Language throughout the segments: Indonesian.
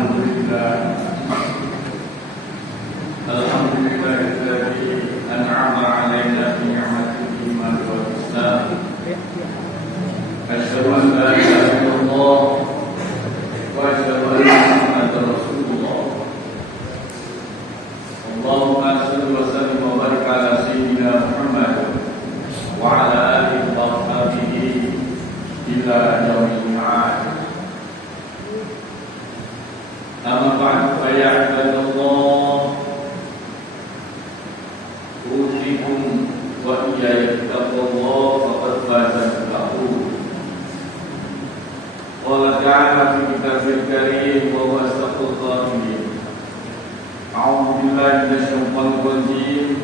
Alhamdulillah Alhamdulillahilladzi an'ama 'alaina bi ni'matil iman wal Islam. Asyhadu an la ilaha illallah wa asyhadu anna Muhammadar Rasulullah. Allahumma shalli wa sallim wa barik ala sayyidina Muhammad wa ala alihi wa sahbihi ila yaumil mi'ad. Amma ba'du fa ya ibadallah, usikum wa iyaya bittaqwallah faqad faza al-muttaqun. Qala ta'ala fi kitabil karim wa huwa asdaqul qa'ilin. A'udzu billahi minasy syaithanir rajim.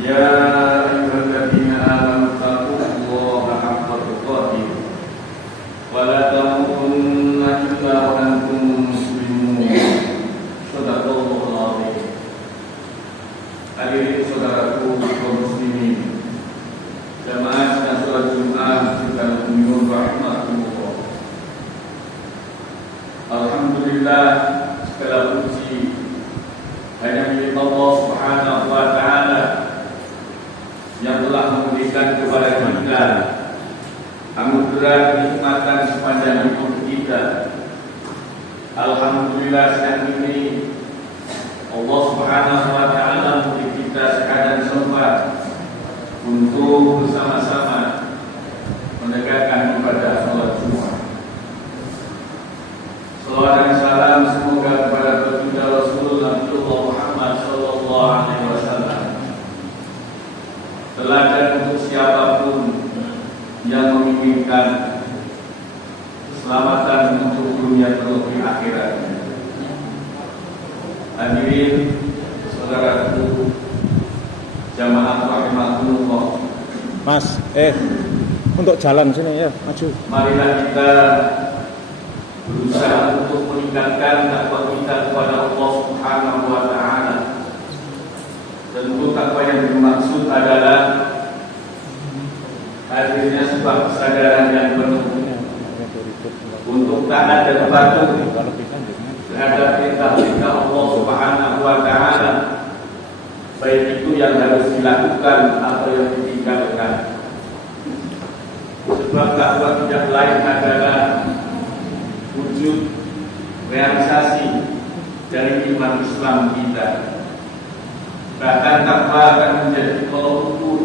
Ya ayyuhalladzina amanu taqullaha haqqa tuqatih wa la tamutunna illa wa antum muslimun. Shadaqallahul azim. Hadirin saudaraku kaum muslimin, jamaah dan salat Jumat juga mukminin rahimakumullah. Alhamdulillah, segala puji hanya milik Allah Subhanahu wa taala yang telah memberikan kepada kita anugerah kenikmatan sepanjang hidup kita. Alhamdulillah, siang ini Allah Subhanahu wa taala memberi kita sekadar sempat untuk bersama-sama menegakkan ibadah salat Jumat. Salawat dan salam semoga kepada baginda Rasulullah Muhammad sallallahu alaihi wasallam, teladan untuk siapapun yang menginginkan keselamatan untuk dunia terlebih akhiratnya. Hadirin saudaraku jamaah rahimakumullah. Mas, untuk jalan sini ya, maju. Marilah kita berusaha untuk meningkatkan takwa kita kepada Allah Subhanahu wa taala. Tentu takwa yang dimaksud adalah hadirnya sebuah kesadaran yang penuh untuk taat dan patuh terhadap perintah-perintah Allah Subhanahu wa taala, baik itu yang harus dilakukan atau yang ditinggalkan. Sebab takwa tidak lain adalah wujud realisasi dari iman Islam kita. Bahkan takwa akan menjadi tolok ukur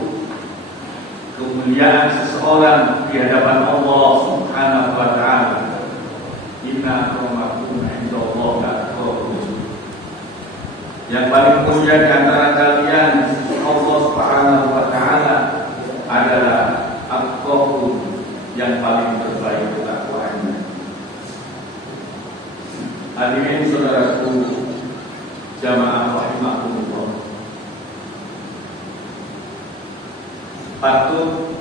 kemuliaan seseorang di hadapan Allah Subhanahu wa taala. Inna akramakum indallahi atqakum. Yang paling mulia di antara kalian Allah Subhanahu wa taala adalah atqakum, yang paling terbaik takwanya. Hadirin saudaraku jamaah rahimakumullah, patut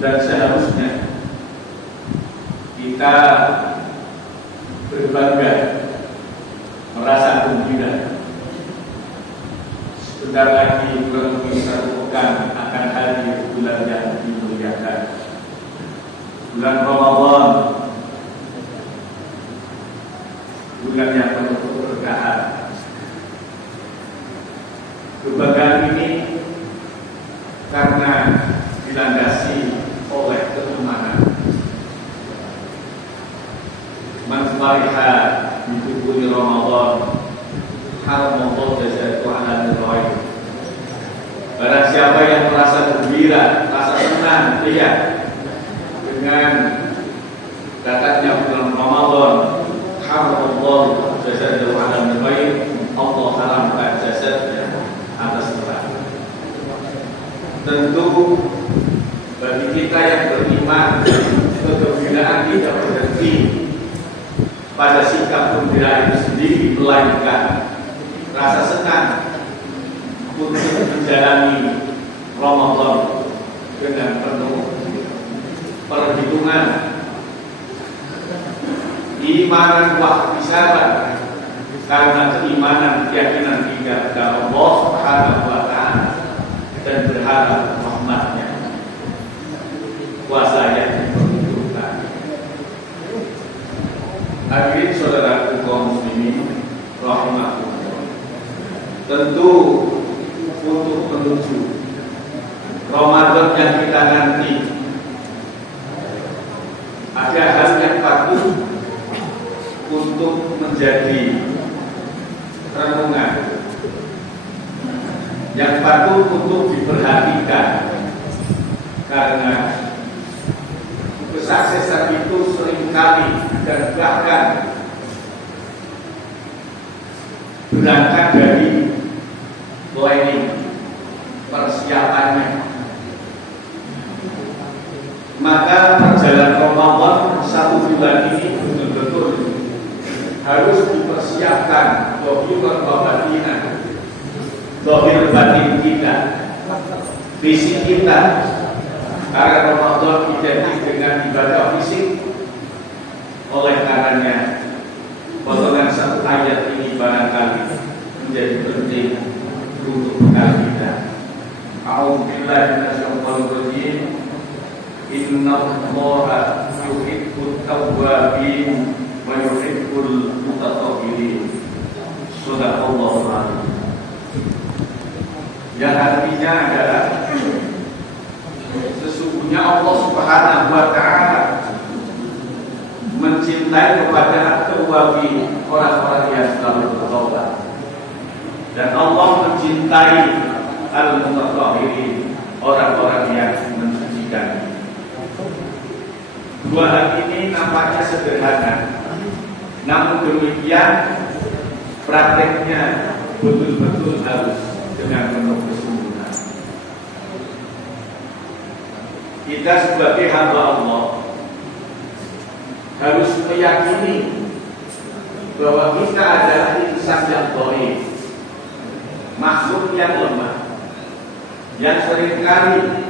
dan seharusnya kita berbangga, merasa gembira. Sebentar lagi kurang lebih 1 pekan akan hadir bulan yang dimuliakan, bulan Ramadan, bulan yang penuh keberkahan. Kebanggaan ini karena dilandasi oleh keimanan. Man fariha bi dukhuli Ramadan haramallahu jazaa'u 'ala al-ghaib. Barang siapa yang merasa gembira, rasa senang dengan datangnya bulan Ramadan, haramallahu jazaa'u 'ala al-ghaib, Allah haramkan jasadnya atas neraka. Tentu bagi kita yang beriman, kegembiraan tidak berhenti pada sikap gembira itu sendiri, melainkan rasa senang untuk menjalani Ramadan dengan penuh perhitungan, imanan wa ihtisaban, karena keimanan, keyakinan kita kepada Allah Subhanahu wa taala dan berharap rahmatnya. Puasa yang diperlukan. Hadirin tentu untuk menuju Ramadan yang kita nanti ada hal yang patut untuk menjadi renungan, yang patut untuk diperhatikan, karena kesuksesan itu seringkali dan bahkan berangkat dari planning, persiapannya. Maka perjalanan Ramadan 1 bulan ini betul-betul harus dipersiapkan dohir batin, dohir batin kita, fisik kita, karena Ramadan identik dengan ibadah fisik. Oleh karenanya potongan satu ayat ini barangkali menjadi penting untuk kita. A'udzubillahi minasyaitonir rajim. Innallaha yuhibbut tawwabin wa yuhibbul mutatahhirin. Shadaqallahul adzim. Yang artinya adalah sesungguhnya Allah Subhanahu wa taala mencintai kepada at-tawwabin, orang-orang yang selalu bertaubat, dan Allah mencintai al-mutatahhirin, orang-orang yang mensucikan. Dua hal ini nampaknya sederhana, namun demikian prakteknya betul-betul harus dengan penuh kesungguhan. Kita sebagai hamba Allah harus meyakini bahwa kita adalah insan yang dhaif, makhluk yang lemah, yang seringkali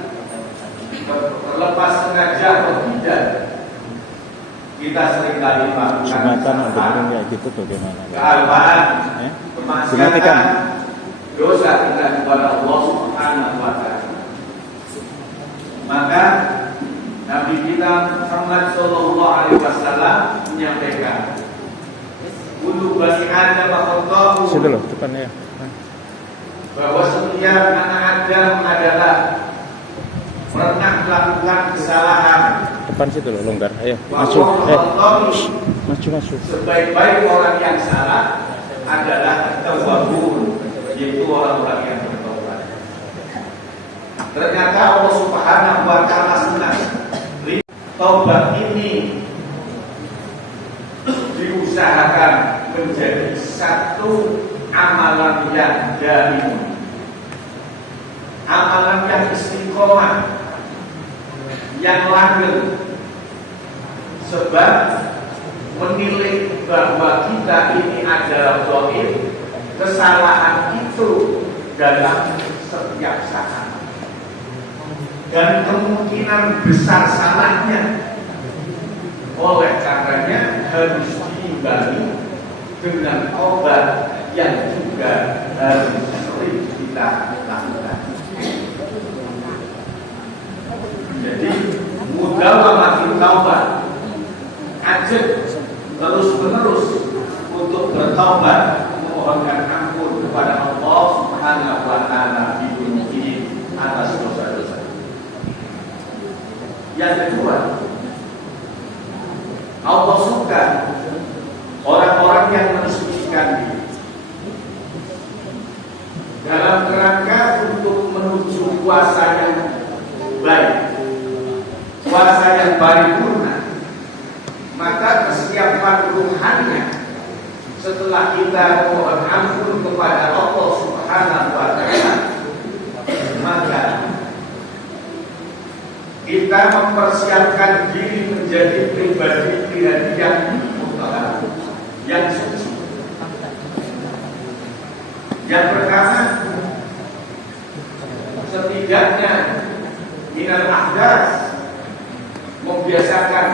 terlepas sengaja atau tidak, kita seringkali melakukan kesalahan, gitu bagaimana? kealpaan, kemaksiatan, dosa kita kepada Allah Subhanahu wa taala. Maka Nabi kita Muhammad sallallahu alaihi wasallam menyampaikan, "Kullu bani Adam khata'un." Sudah loh, depan ya. Bahwa setiap anak Adam adalah pernah melakukan kesalahan. Depan situ loh, longgar. Ayo, masuk. Masuk. Sebaik-baik orang yang salah adalah at-tawwabun, yaitu orang-orang yang bertobat. Ternyata Allah Subhanahu wa taala senang. Taubat ini diusahakan menjadi satu amalan yang daim, amalan yang istiqomah, yang langgeng, sebab menilai bahwa kita ini adalah dhaif, kesalahan itu dalam setiap saat, dan kemungkinan besar salahnya. Oleh karenanya harus diimbangi dengan obat yang juga harus sering kita lakukan. Jadi mudawamatul taubat, ajak terus-menerus untuk bertaubat, memohonkan ampun kepada Allah Subhanahu wa taala atas dosa-dosa. Yang kedua, Allah suka orang-orang yang mensucikan diri dalam kerangka untuk menuju puasa yang baik, puasa yang paripurna. Maka kesiapan ruhaninya setelah kita mohon ampun kepada Allah Subhanahu wa taala, maka kita mempersiapkan diri menjadi pribadi yang mutahhar, yang suci. Yang pertama, setidaknya minal ahdas, membiasakan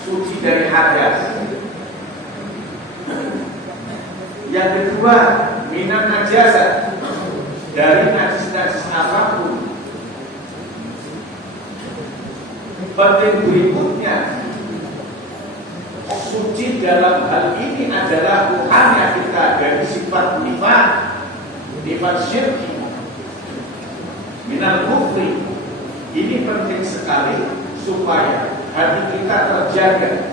suci dari hadas. Yang kedua, minan najasat, dari najis-najis apapun. Penting berikutnya, suci dalam hal ini adalah Tuhannya kita dari sifat nifat, Nifat syirki minal kufri. Ini penting sekali supaya hati kita terjaga,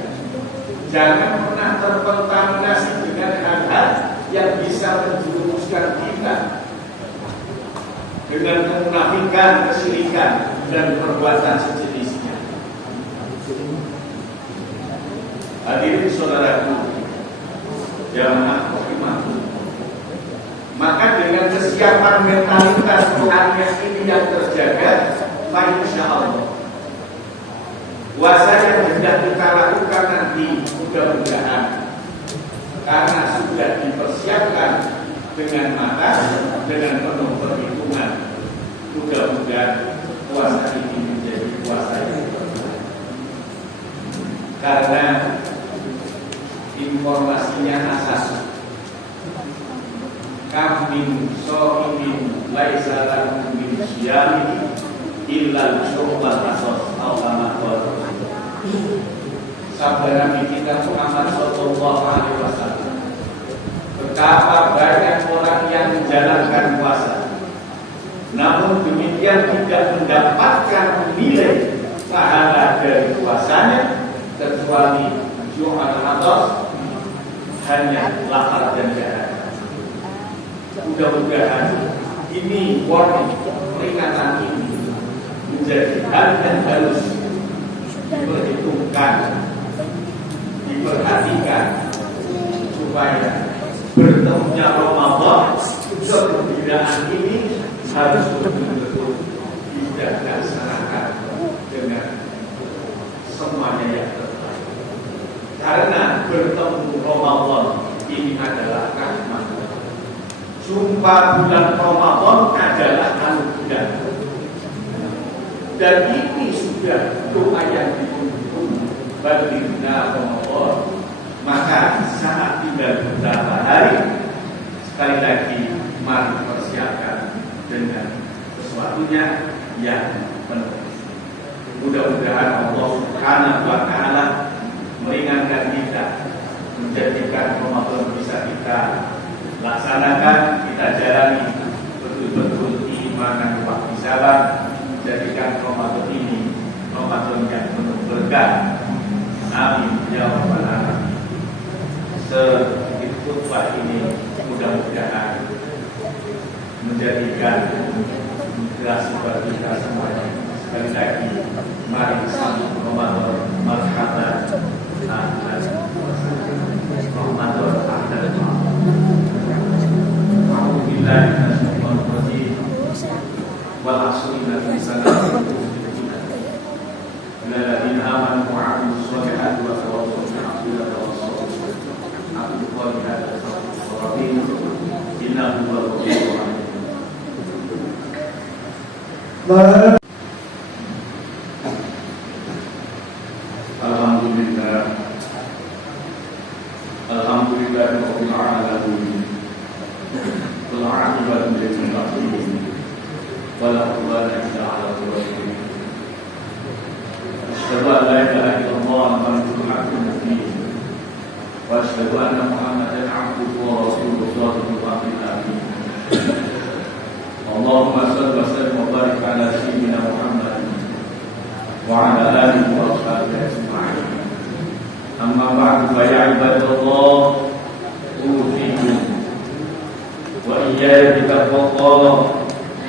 jangan pernah terkontaminasi dengan hal-hal yang bisa menjerumuskan kita dengan kemunafikan, kesyirikan, dan perbuatan sejenisnya. Hadirin saudaraku, jamaah muslimat, maka dengan kesiapan mentalitas rohani ini yang terjaga, insya Allah puasa yang hendak kita lakukan nanti mudah-mudahan karena sudah dipersiapkan dengan matang, dengan penuh perhitungan, mudah-mudahan puasa ini menjadi puasa yang berkah. Karena informasinya asas kamin so'imin laisa lahu min syiyami illa syu'bal asos al-kama sabda Nabi kita Muhammad sallallahu alaihi wasallam. Betapa banyak orang yang menjalankan puasa, namun demikian tidak mendapatkan nilai pahala dari puasanya kecuali syu'bal asos, hanya lapar dan dahaga. Mudah-mudahan ini warning, peringatan ini menjadi hal yang harus diperhitungkan, diperhatikan supaya bertemunya Ramadan kegembiraan ini harus betul-betul tidak dilaksanakan dengan semuanya yang terbaik. Karena bertemu Ramadan ini adalah rahmat. Jumpa bulan Ramadan adalah anugerah. Dan ini sudah doa yang ditunggu bagi Ramadan. Maka saat tinggal beberapa hari, sekali lagi mari persiapkan dengan sesuatunya yang penuh. Mudah-mudahan Allah Subhanahu wa Ta'ala meringankan kita, menjadikan Ramadan bisa kita laksanakan, kita jalani betul-betul keimanan wa ihsaban, menjadikan Ramadan ini Ramadan yang penuh berkah. Amin ya rabbal alamin. Sedikit khutbah ini mudah-mudahan menjadikan inspirasi bagi kita semuanya. Sekali lagi, mari sambut Ramadan marhaban ahlan Ramadan ahlan. Alhamdulillah minasyaitonir rajim. Wal 'asri innal insana ladzina amanu wa 'amilus shalihati wa tawassaw bil haqqi wa tawassaw bis sabr. Aku qul hadza rabbi innahu huwal ghafurur rahim. Alhamdulillah. Alhamdulillah rabbil alamin. Wal 'aqibatu lil muttaqin. Wala udwana illa 'alal zalimin. Asyhadu an la ilaha illallah muhammadur rasulullah. Wa asyhadu anna Muhammadan 'abduhu wa rasuluhu shadiqul amin. Allahumma shalli wa sallim wa barik ala sayyidina Muhammad wa ala alihi wa sahbihi ajma'in. Amma ba'du fa ya ibadallah, usikum wa iyaya bitaqwallah.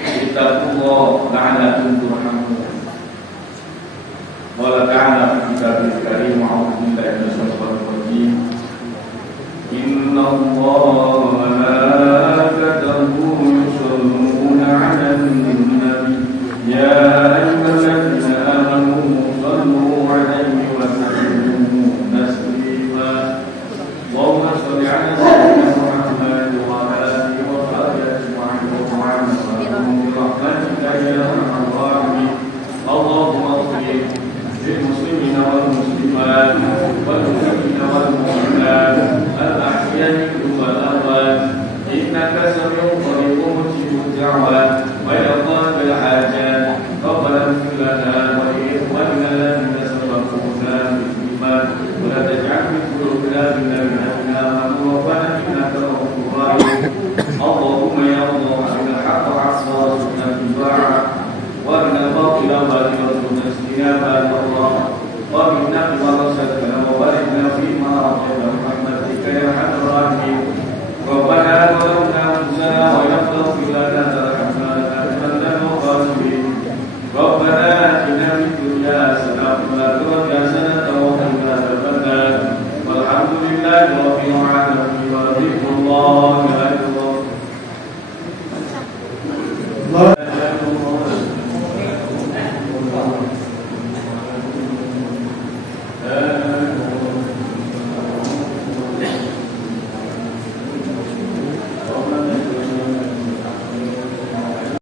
Ittaqullah la'allakum turhamun. Qala ta'ala fi kitabil karim, a'udzu billahi minasyaitonir rajim. Inna Allaha wa malaikatahu yusholluna 'alan nabi ya ayyuhalladzina amanu shallu 'alaihi wa sallimu taslima. Allahumma shalli 'ala sayyidina Muhammad wa ala alihi wa sahbihi ajma'in wa برحمتك يا ارحم الراحمين. اللهم اغفر للمسلمين والمسلمات والمؤمنين والمؤمنات الاحياء والاموات انك سميع قريب مجيب الدعوات ويقضى الحاجات. ربنا اغفر لنا ولاخواننا الذين سبقونا بالايمان ولا تجعل في قلوبنا غلا للذين امنوا ربنا انك رؤوف رحيم. اللهم يا الله Rabbana